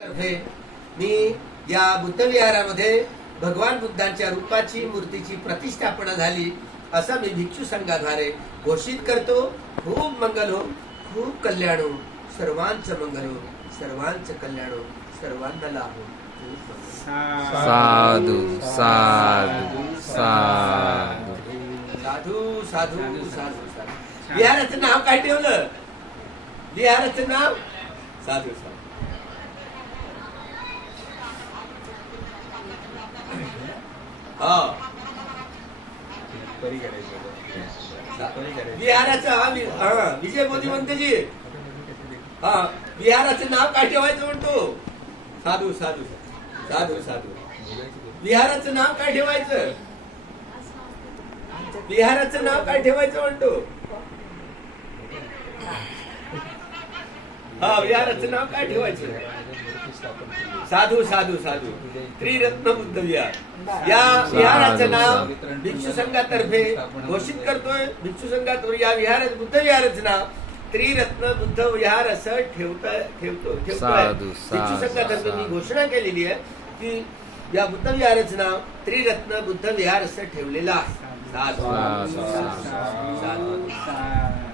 तर्फे मी या बुद्ध विहारामध्ये भगवान बुद्धांच्या रूपाची मूर्तीची प्रतिष्ठापना झाली असा मी भिक्षू संघाद्वारे घोषित करतो। खूप मंगल हो, खूप कल्याण हो, सर्वांचं मंगल हो, सर्वांचं कल्याण हो, सर्वांना लाभ हो। साधू साधू साधू साधू साधू साधू साधू। विहाराचं नाव काय ठेवलं? विहाराचं नाव साधू साधू। विहाराचं विजय मोदी म्हणते जी विहाराचं नाव काय ठेवायचं म्हणतो? साधू साधू साधू साधू। विहाराचं नाव काय ठेवायचं? विहाराचं नाव काय ठेवायचं म्हणतो? विहाराचं नाव काय ठेवायचं? साधू साधू साधू त्रिरत्न बुद्ध विहार। या विहाराचं नाव भिक्षू संघातर्फे घोषित करतोय। भिक्षू संघातर्फे या विहारात बुद्ध विहाराचं नाव त्रिरत्न बुद्ध विहार असं ठेवतोय। भिक्षू संघातर्फे मी घोषणा केलेली आहे की या बुद्ध विहाराचं नाव त्रिरत्न बुद्ध विहार असं ठेवलेलं आहे। साधू साधू साधू।